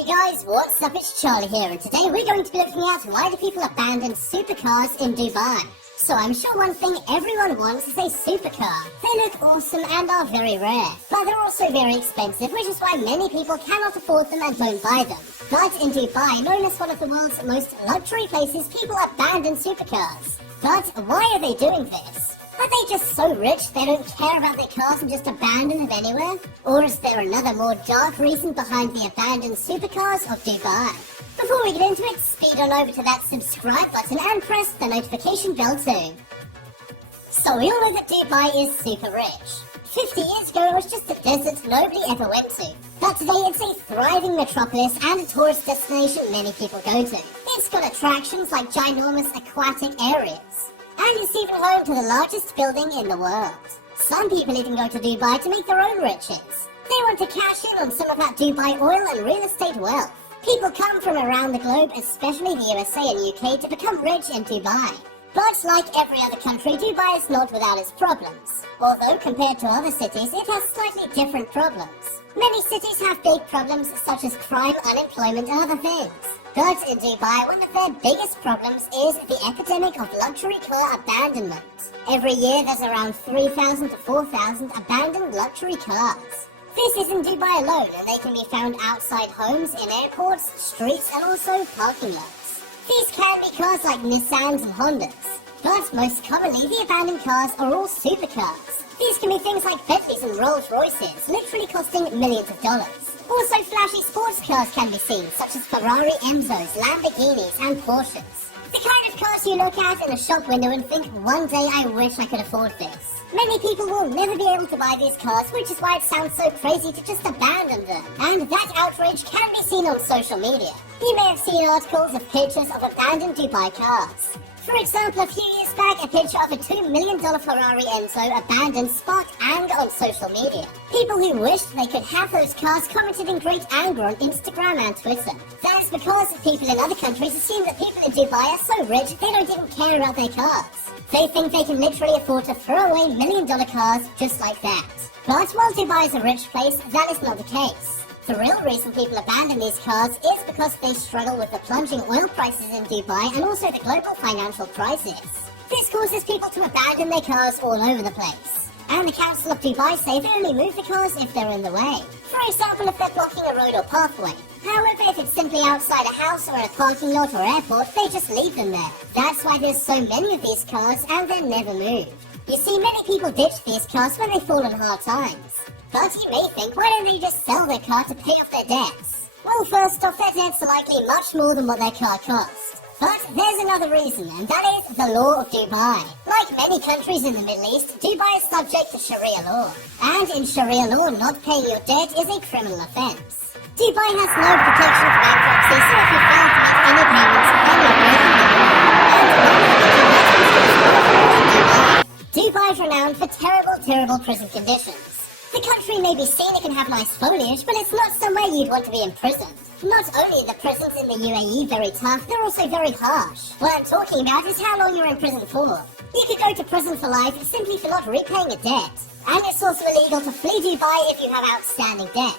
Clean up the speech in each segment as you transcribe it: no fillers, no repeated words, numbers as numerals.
Hey guys, what's up? It's Charlie here, and today we're going to be looking at why do people abandon supercars in Dubai. So I'm sure one thing everyone wants is a supercar. They look awesome and are very rare, but they're also very expensive, which is why many people cannot afford them and won't buy them. But in Dubai, known as one of the world's most luxury places, people abandon supercars. But why are they doing this? Are they just so rich they don't care about their cars and just abandon them anywhere? Or is there another more dark reason behind the abandoned supercars of Dubai? Before we get into it, speed on over to that subscribe button and press the notification bell too. So we all know that Dubai is super rich. 50 years ago it was just a desert nobody ever went to. But today it's a thriving metropolis and a tourist destination many people go to. It's got attractions like ginormous aquatic areas. And it's even home to the largest building in the world. Some people even go to Dubai to make their own riches. They want to cash in on some of that Dubai oil and real estate wealth. People come from around the globe, especially the USA and UK, to become rich in Dubai. But like every other country, Dubai is not without its problems. Although compared to other cities, it has slightly different problems. Many cities have big problems such as crime, unemployment and other things. But in Dubai, one of their biggest problems is the epidemic of luxury car abandonment. Every year there's around 3,000 to 4,000 abandoned luxury cars. This is in Dubai alone, and they can be found outside homes, in airports, streets and also parking lots. These can be cars like Nissans and Hondas, but most commonly the abandoned cars are all supercars. These can be things like Bentleys and Rolls Royces, literally costing millions of dollars. Also flashy sports cars can be seen, such as Ferrari Enzos, Lamborghinis and Porsches. The kind of cars you look at in a shop window and think, one day I wish I could afford this. Many people will never be able to buy these cars, which is why it sounds so crazy to just abandon them. And that outrage can be seen on social media. You may have seen articles of pictures of abandoned Dubai cars. For example, a few years back, a picture of a $2 million Ferrari Enzo abandoned sparked anger on social media. People who wished they could have those cars commented in great anger on Instagram and Twitter. That is because people in other countries assume that people in Dubai are so rich they don't even care about their cars. They think they can literally afford to throw away $1 million cars just like that. But while Dubai is a rich place, that is not the case. The real reason people abandon these cars is because they struggle with the plunging oil prices in Dubai and also the global financial crisis. This causes people to abandon their cars all over the place. And the Council of Dubai say they only move the cars if they're in the way. For example, if they're blocking a road or pathway. However, if it's simply outside a house or in a parking lot or airport, they just leave them there. That's why there's so many of these cars and they're never moved. You see, many people ditch these cars when they fall in hard times. But you may think, why don't they just sell their car to pay off their debts? Well, first off, their debts are likely much more than what their car cost. But there's another reason, and that is the law of Dubai. Like many countries in the Middle East, Dubai is subject to Sharia law. And in Sharia law, not paying your debt is a criminal offence. Dubai has no protection of bankruptcy, so if you fail to make any payments, then you're breaking the law. And Dubai is renowned for terrible prison conditions. The country may be seen it can have nice foliage, but it's not somewhere you'd want to be imprisoned. Not only are the prisons in the UAE very tough, they're also very harsh. What I'm talking about is how long you're in prison for. You could go to prison for life simply for not repaying a debt. And it's also illegal to flee Dubai if you have outstanding debt.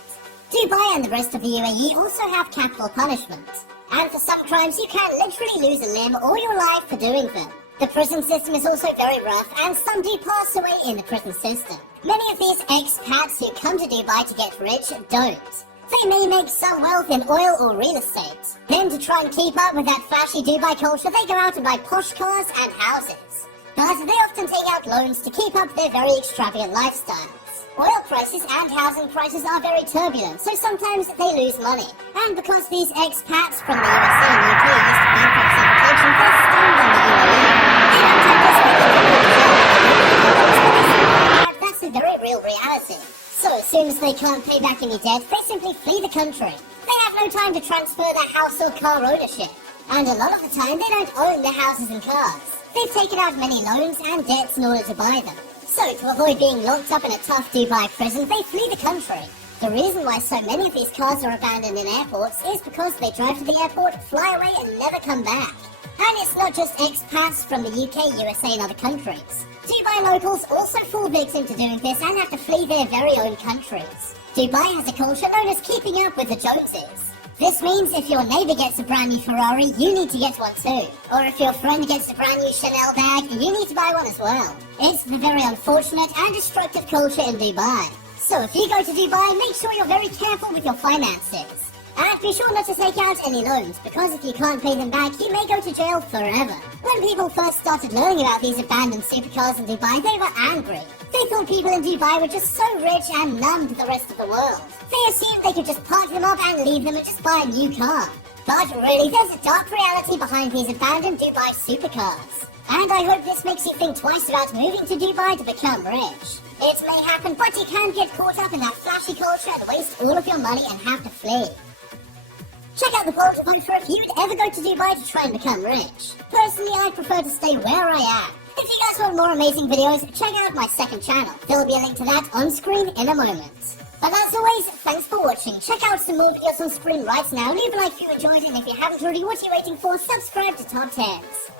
Dubai and the rest of the UAE also have capital punishment. And for some crimes you can literally lose a limb or your life for doing them. The prison system is also very rough, and some do pass away in the prison system. Many of these expats who come to Dubai to get rich don't. They may make some wealth in oil or real estate. Then to try and keep up with that flashy Dubai culture, they go out and buy posh cars and houses. But they often take out loans to keep up their very extravagant lifestyles. Oil prices and housing prices are very turbulent, so sometimes they lose money. And because these expats from the USA and UK used bankruptcy protection, they're stoned in the UAE. That's a very real reality. So as soon as they can't pay back any debt, they simply flee the country. They have no time to transfer their house or car ownership. And a lot of the time, they don't own their houses and cars. They've taken out many loans and debts in order to buy them. So to avoid being locked up in a tough Dubai prison, they flee the country. The reason why so many of these cars are abandoned in airports is because they drive to the airport, fly away and never come back. And it's not just expats from the UK, USA and other countries. Dubai locals also fall victim to doing this and have to flee their very own countries. Dubai has a culture known as keeping up with the Joneses. This means if your neighbor gets a brand new Ferrari, you need to get one too. Or if your friend gets a brand new Chanel bag, you need to buy one as well. It's the very unfortunate and destructive culture in Dubai. So if you go to Dubai, make sure you're very careful with your finances. And be sure not to take out any loans, because if you can't pay them back, you may go to jail forever. When people first started learning about these abandoned supercars in Dubai, they were angry. They thought people in Dubai were just so rich and numb to the rest of the world. They assumed they could just park them up and leave them and just buy a new car. But really, there's a dark reality behind these abandoned Dubai supercars. And I hope this makes you think twice about moving to Dubai to become rich. It may happen, but you can get caught up in that flashy culture and waste all of your money and have to flee. Check out the poll to vote for if you'd ever go to Dubai to try and become rich. Personally, I prefer to stay where I am. If you guys want more amazing videos, check out my second channel. There'll be a link to that on screen in a moment. But as always, thanks for watching. Check out some more videos on screen right now. Leave a like if you enjoyed it, and if you haven't already, what are you waiting for? Subscribe to Top 10s.